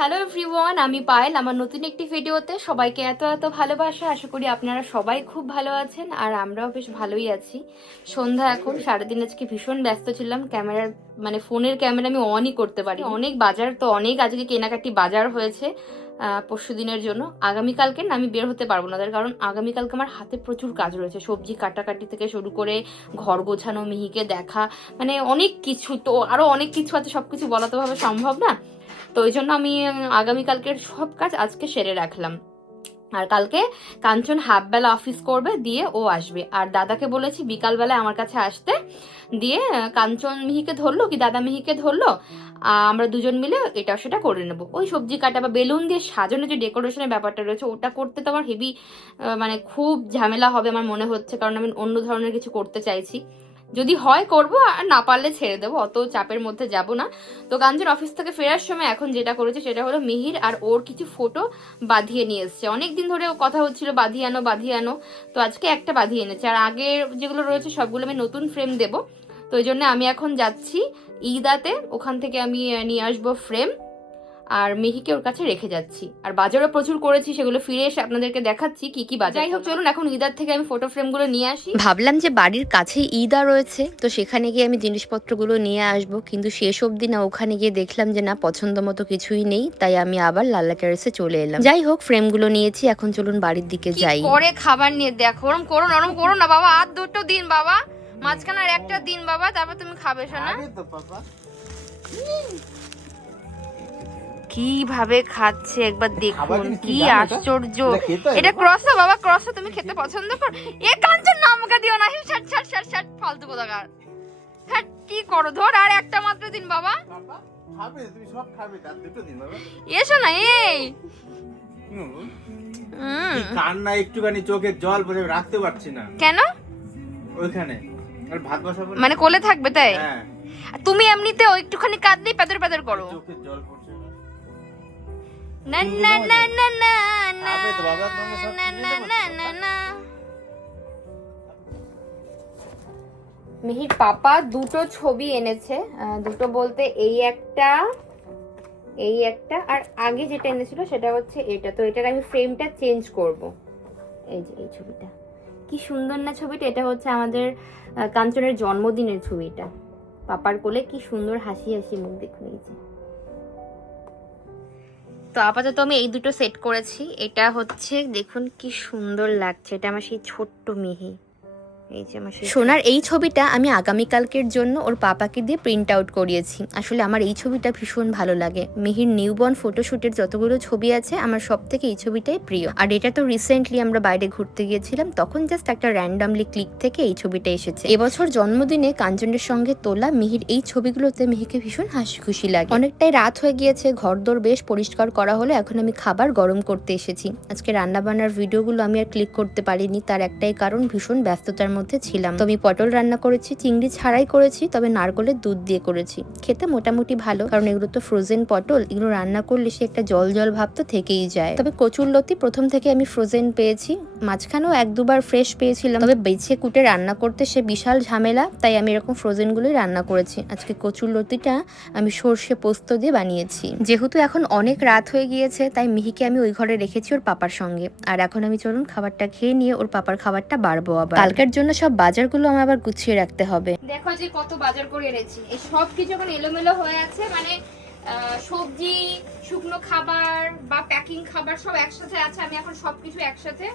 Hello everyone, আমি পায়েল। আমার নতুন একটি ভিডিওতে সবাইকে এত এত ভালোবাসা। আশা করি আপনারা সবাই খুব ভালো আছেন আর আমরাও বেশ ভালোই আছি। সন্ধ্যা এখন, সারাদিন আজকে ভীষণ ব্যস্ত ছিলাম। ক্যামেরার ফোনের ক্যামেরা আমি অনই করতে পারি। অনেক বাজার তো অনেক আজকে কেনাকাটি বাজার হয়েছে পরশু দিনের জন্য। আগামীকালকে না আমি বের হতে পারবো না, তার কারণ আগামীকালকে আমার হাতে প্রচুর কাজ রয়েছে। সবজি কাটাকাটি থেকে শুরু করে ঘর গোছানো, মিহিকে দেখা, অনেক কিছু। তো আরো অনেক কিছু আছে, সবকিছু বলা তো ভাবে সম্ভব না। তো ওই জন্য আমি আগামীকালকের সব কাজ আজকে সেরে রাখলাম। আর কালকে কাঞ্চন হাফবেলা অফিস করবে, দিয়ে ও আসবে। আর দাদাকে বলেছি বিকালবেলায় আমার কাছে আসতে, দিয়ে কাঞ্চন মিহিকে ধরলো কি দাদা মিহিকে ধরলো, আমরা দুজন মিলে এটা সেটা করে নেবো। ওই সবজি কাটা বা বেলুন দিয়ে সাজানো যে ডেকোরেশনের ব্যাপারটা রয়েছে, ওটা করতে তো আমার হেভি খুব ঝামেলা হবে আমার মনে হচ্ছে, কারণ আমি অন্য ধরনের কিছু করতে চাইছি। যদি হয় করব, আর না পারলে ছেড়ে দেবো, অত চাপের মধ্যে যাব না। তো কাঞ্চন অফিস থেকে ফেরার সময় এখন যেটা করেছে সেটা হলো মিহির আর ওর কিছু ফটো বাঁধিয়ে নিয়ে এসছে। অনেকদিন ধরে কথা হচ্ছিল বাঁধিয়ে আনো বাঁধিয়ে আনো, তো আজকে একটা বাঁধিয়ে এনেছে। আর আগের যেগুলো রয়েছে সবগুলো আমি নতুন ফ্রেম দেব। তো ওই জন্য আমি এখন যাচ্ছি ঈদাতে, ওখান থেকে আমি নিয়ে আসবো ফ্রেম, আর মিহিকে ওর কাছে রেখে যাচ্ছি। আর বাজারও প্রচুর করেছি, সেগুলো ফিরে এসে আপনাদেরকে দেখাচ্ছি কি কি বাজার। যাই হোক, চলুন এখন ঈদার থেকে আমি ফটো ফ্রেমগুলো নিয়ে আসি। ভাবলাম যে বাড়ির কাছে ঈদা রয়েছে, তো সেখানে গিয়ে আমি জিনিসপত্রগুলো নিয়ে আসব, কিন্তু শেষ অবধি না ওখানে গিয়ে দেখলাম যে না, পছন্দ মতো কিছুই নেই। তাই আমি আবার লাল্লা টেরেসে চলে এলাম। যাই হোক, ফ্রেমগুলো নিয়েছি, এখন চলুন বাড়ির দিকে যাই। পরে খাবার নিয়ে দেখো, ওরম করো নরম করো না বাবা। আর দুটো দিন বাবা, মাঝখানে আর একটা দিন বাবা, তারপর তুমি খাবে শোনা। কিভাবে খাচ্ছে একবার দেখুন, কি আশ্চর্য। এটা ক্রসো বাবা, ক্রসো। তুমি খেতে পছন্দ করো? এ কাঞ্চন না, আমাকে দিও না। শাট শাট শাট শাট, ফালতু কোথাকার। হ্যাঁ, কি করো? ধর আর একটা মাত্র দিন বাবা। খাবে, তুমি সব খাবে, তার দুটো দিন বাবা। এসো না, এই কান্না একটুখানি চোখে জল পড়ে রাখতে পারছি না। কেন? ওইখানে আর ভাত বসাবো, কোলে থাকবে তাই? হ্যাঁ। তুমি এমনিতেও একটুখানি কাঁদলেই পেদর পেদর করো। চোখে জল পড়ছে না না না না না না খাবে তো বাবা, তুমি সব না কিনে না দেবো না তো। না না। মিহির পাপা দুটো ছবি এনেছে, দুটো বলতে এই একটা আর আগে যেটা এনেছিল সেটা হচ্ছে এটা। তো এটার আমি ফ্রেমটা চেঞ্জ করব। এই যে এই ছবিটা, কি সুন্দর না ছবিটা। এটা হচ্ছে আমাদের কাঞ্চনের জন্মদিনের ছবিটা। পাপার কোলে কি সুন্দর হাসি হাসি মুখ, দেখুন এই যে। তো আপাতত আমি এই দুটো সেট করেছি। এটা হচ্ছে দেখুন কি সুন্দর লাগছে, এটা আমার সেই ছোট্ট মিহি। এই যে আমার সোনার এই ছবিটা আমি আগামীকালকের জন্য ওর পাপাকে দিয়ে প্রিন্ট আউট করিয়েছি। আসলে আমার এই ছবিটা ভীষণ ভালো লাগে। মিহির নিউবর্ন ফটোশুটের যতগুলো ছবি আছে, আমার সব থেকে এই ছবিটাই প্রিয়। আর এটা তো রিসেন্টলি আমরা বাইরে ঘুরতে গিয়েছিলাম, তখন জাস্ট একটা র্যান্ডামলি ক্লিক থেকে এই ছবিটা এসেছে। এবছর জন্মদিনে কাঞ্চনের সঙ্গে তোলা মিহির এই ছবিগুলোতে মিহিকে ভীষণ হাসি খুশি লাগে। অনেকটাই রাত হয়ে গিয়েছে, ঘরদোর বেশ পরিষ্কার করা হলো। এখন আমি খাবার গরম করতে এসেছি। আজকে রান্না বান্নার ভিডিওগুলো আমি আর ক্লিক করতে পারিনি, তার একটাই কারণ, ভীষণ ব্যস্ততার মধ্যে ছিলাম। তো আমি পটল রান্না করেছি, চিংড়ি ছাড়াই করেছি, তবে নারকেলের দুধ দিয়ে করেছি। খেতে মোটামুটি ভালো, কারণ এগুলো তো ফ্রোজেন পটল, এগুলো রান্না করলে সে একটা জল জল ভাব তো থেকেই যায়। তবে কচুরলতি প্রথম থেকে আমি ফ্রোজেন পেয়েছি, মাঝখানেও এক দুবার ফ্রেশ পেয়েছিলাম, তবে বেছে কুটে রান্না করতে সে বিশাল ঝামেলা, তাই আমি এরকম ফ্রোজেন গুলোই রান্না করেছি। আজকে কচুরলতিটা আমি সর্ষে পোস্ত দিয়ে বানিয়েছি। যেহেতু এখন অনেক রাত হয়ে গিয়েছে, তাই মিহিকে আমি ওই ঘরে রেখেছি ওর পাপার সঙ্গে। আর এখন আমি চলুন খাবারটা খেয়ে নিয়ে ওর পাপার খাবারটা বাড়বো। আবার কালকের জন্য সব বাজারগুলো আমার আবার গুছিয়ে রাখতে হবে। দেখো যে কত বাজার করে এনেছি। এই সব কিছু এখন এলোমেলো হয়ে আছে, সবজি, শুকনো খাবার বা প্যাকিং খাবার সব একসাথে আছে। আমি এখন সবকিছু একসাথে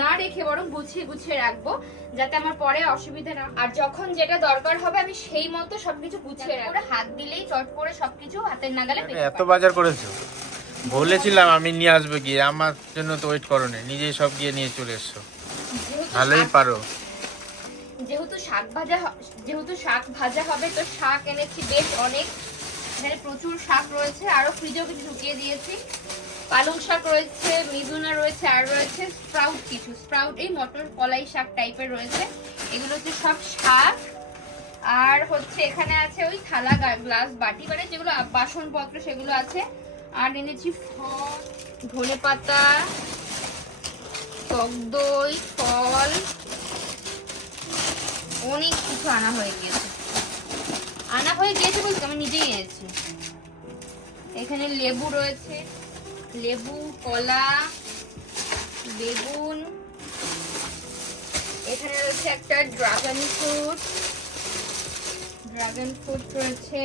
না রেখে বরং গুছিয়ে গুছিয়ে রাখবো, যাতে আমার পরে অসুবিধা না। আর যখন যেটা দরকার হবে আমি সেই মতো সবকিছু গুছিয়ে রাখবো, হাত দিলেই চট করে সবকিছু হাতের নাগালে পেয়ে এত বাজার করেছো? বলেছিলাম আমি নিয়ে আসবো, গিয়ে আমার জন্য তো ওয়েট করো না, নিজেই সব গিয়ে নিয়ে চলে এসছো। ভালোই পারো। যেহেতু শাক ভাজা হবে, তো শাক এনেছি বেশ অনেক। এখানে প্রচুর শাক রয়েছে, আরো ফ্রিজেও কিছু ঢুকিয়ে দিয়েছি। পালং শাক রয়েছে, মিজুনা রয়েছে, আর রয়েছে স্প্রাউট, এই মটর কলাই শাক টাইপের রয়েছে। এগুলো হচ্ছে সব শাক। আর হচ্ছে এখানে আছে ওই থালা, গ্লাস, বাটি, যেগুলো বাসনপত্র সেগুলো আছে। আর এনেছি ধনেপাতা, টক দই, ফল, অনেক কিছু আনা হয়ে গিয়েছে বলতে আমি নিজেই এনেছি। এখানে লেবু রয়েছে, লেবু, কলা, বেগুন, এখানে রয়েছে একটা ড্রাগন ফ্রুট রয়েছে,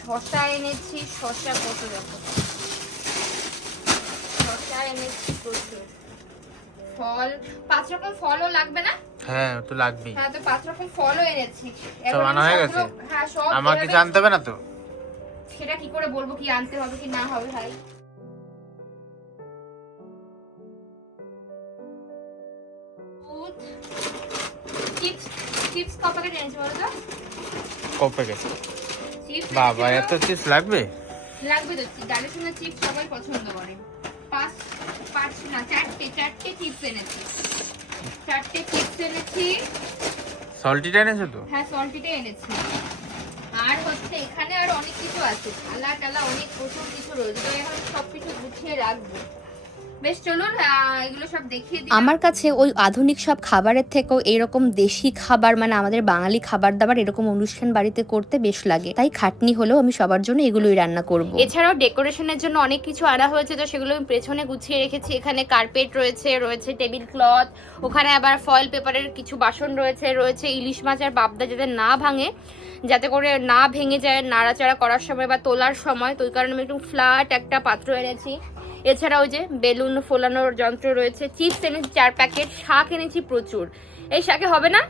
শসা এনেছি, শসা কত দেখো, শসা এনেছি প্রচুর, ফল 5 রকম ফলও লাগবে না? হ্যাঁ তো লাগবেই। হ্যাঁ তো 5 রকম ফলও এনেছি। সব আনা হয়ে গেছে? হ্যাঁ সব। আমাকে জানতে হবে না তো? সেটা কি করে বলবো কি আনতে হবে কি না হবে ভাই? চিপস কত প্যাকেট এনেছি বলো তো? কত প্যাকেট? চিপস বাবা এত চিপস লাগবে? লাগবে তো, ডালের সঙ্গে চিপস সবাই পছন্দ করে। 5 না 4টে চিপস এনেছি। 4টে চিপস এনেছি। সল্টিটা এনেছো তো? হ্যাঁ সল্টিটা এনেছি। আর হচ্ছে এখানে আর অনেক কিছু আছে, থালা টালা অনেক প্রচুর কিছু রয়েছে, তো এখন সবকিছু গুছিয়ে রাখবো। বেশ চলুন এগুলো সব দেখিয়ে দিই। আমার কাছে ওই আধুনিক সব খাবারের থেকেও এরকম দেশি খাবার মানে আমাদের বাঙালি খাবার দাবার এরকম অনুষ্ঠান বাড়িতে করতে বেশ লাগে, তাই খাটনি হলেও আমি সবার জন্য এগুলোই রান্না করব। এছাড়াও ডেকোরেশনের জন্য অনেক কিছু আনা হয়েছে, তো সেগুলো আমি পেছনে গুছিয়ে রেখেছি। এখানে কার্পেট রয়েছে টেবিল ক্লথ, ওখানে আবার ফয়েল পেপারের কিছু বাসন রয়েছে ইলিশ মাছ আর পাবদা যাতে না ভাঙে, যাতে করে না ভেঙে যায় নাড়াচাড়া করার সময় বা তোলার সময়, তো ওই কারণে আমি একটু ফ্ল্যাট একটা পাত্র এনেছি। এছাড়াও যে বেলুন ফোলানোর যন্ত্র রয়েছে, চিপস এনেছি 4 প্যাকেট, শাক এনেছি প্রচুর। এই শাকে হবে না?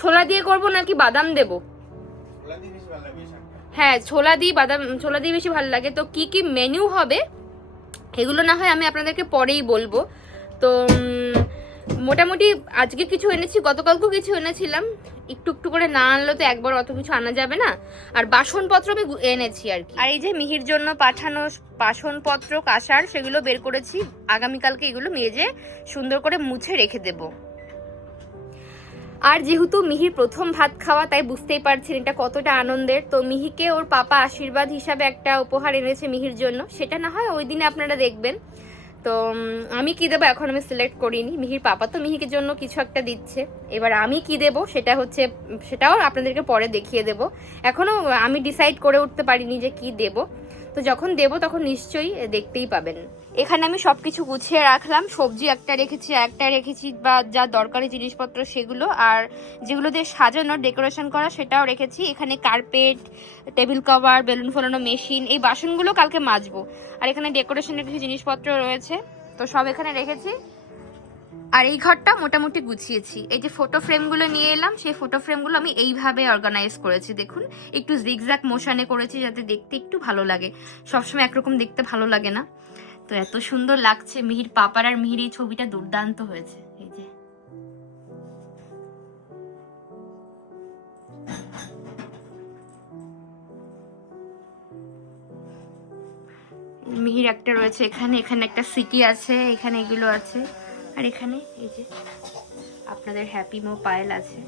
ছোলা দিয়ে করব নাকি বাদাম দেব? হ্যাঁ ছোলা দিয়ে বেশি ভালো লাগে। তো কি কি মেনু হবে এগুলো না হয় আমি আপনাদেরকে পরেই বলবো। তো মোটামুটি আজকে কিছু এনেছি, গতকালকেও কিছু এনেছিলাম, একটু করে না আনলে তো একবার অত কিছু আনা যাবে না। আর বাসনপত্র আমি এনেছি আর কি। আর এই যে মিহির জন্য পাঠানো বাসনপত্র কাঁসার সেগুলো বের করেছি, আগামীকালকে এগুলো মেজে সুন্দর করে মুছে রেখে দেবো। আর যেহেতু মিহির প্রথম ভাত খাওয়া, তাই বুঝতেই পারছেন এটা কতটা আনন্দের। তো মিহিকে ওর পাপা আশীর্বাদ হিসাবে একটা উপহার এনেছে মিহির জন্য, সেটা না হয় ওই দিনে আপনারা দেখবেন। তো আমি কি দেবো এখন আমি সিলেক্ট করিনি, মিহির পাপা তো মিহিকে জন্য কিছু একটা দিচ্ছে, এবার আমি কি দেব সেটাও আপনাদেরকে পরে দেখিয়ে দেব। এখনো আমি ডিসাইড করে উঠতে পারিনি যে কি দেব, তো যখন দেব তখন নিশ্চয়ই দেখতেই পাবেন। এখানে আমি সবকিছু গুছিয়ে রাখলাম, সবজি একটা রেখেছি বা যা দরকারি জিনিসপত্র সেগুলো, আর যেগুলো দিয়ে সাজানো ডেকোরেশন করা সেটাও রেখেছি। এখানে কার্পেট, টেবিল কভার, বেলুন ফোলানো মেশিন, এই বাসনগুলো কালকে মাজবো। আর এখানে ডেকোরেশনের কিছু জিনিসপত্র রয়েছে, তো সব এখানে রেখেছি। আর এই ঘরটা মোটামুটি গুছিয়েছি। এই যে ফটো ফ্রেমগুলো নিয়ে এলাম, সেই ফটো ফ্রেমগুলো আমি এইভাবে অর্গানাইজ করেছি, দেখুন একটু জিগজ্যাগ মোশনে করেছি যাতে দেখতে একটু ভালো লাগে, সবসময় একরকম দেখতে ভালো লাগে না। তো এত সুন্দর লাগছে, মিহির পাপার আর মিহির এই ছবিটা দুর্দান্ত হয়েছে। এই যে মিহির একটা রয়েছে এখানে একটা সিটি আছে, এখানে এগুলো আছে, আর এখানে এই যে আপনাদের হ্যাপি মো পায়েল আছে।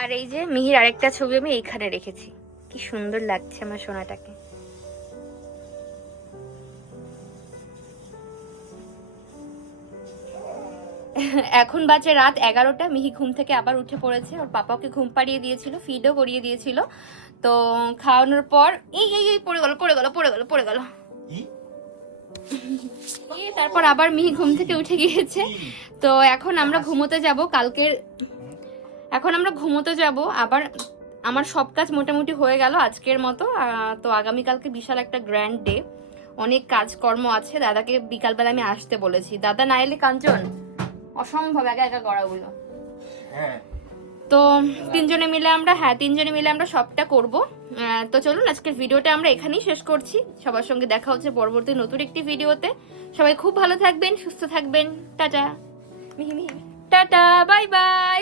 আর এই যে মিহির আরেকটা ছবি আমি এইখানে রেখেছি, কি সুন্দর লাগছে আমার সোনাটাকে। এখন বাজে রাত 11টা, মিহি ঘুম থেকে আবার উঠে পড়েছে, ওর পাপাকে ঘুম পাড়িয়ে দিয়েছিল, ফিডও করিয়ে দিয়েছিল। তো খাওয়ানোর পর এই পড়ে গেল তারপর আবার মিহি ঘুম থেকে উঠে গিয়েছে। তো এখন আমরা ঘুমোতে যাব আবার। আমার সব কাজ মোটামুটি হয়ে গেল আজকের মতো। তো আগামীকালকে বিশাল একটা গ্র্যান্ড ডে, অনেক কাজকর্ম আছে। দাদাকে বিকালবেলা আমি আসতে বলেছি, দাদা না এলে কাঞ্চন অসম্ভব একা করাগুলো। তো তিনজনে মিলে আমরা সবটা করব। তো চলুন আজকের ভিডিওটা আমরা এখানেই শেষ করছি। সবার সঙ্গে দেখা হচ্ছে পরবর্তী নতুন একটি ভিডিওতে। সবাই খুব ভালো থাকবেন, সুস্থ থাকবেন। Tata, tata, bye bye.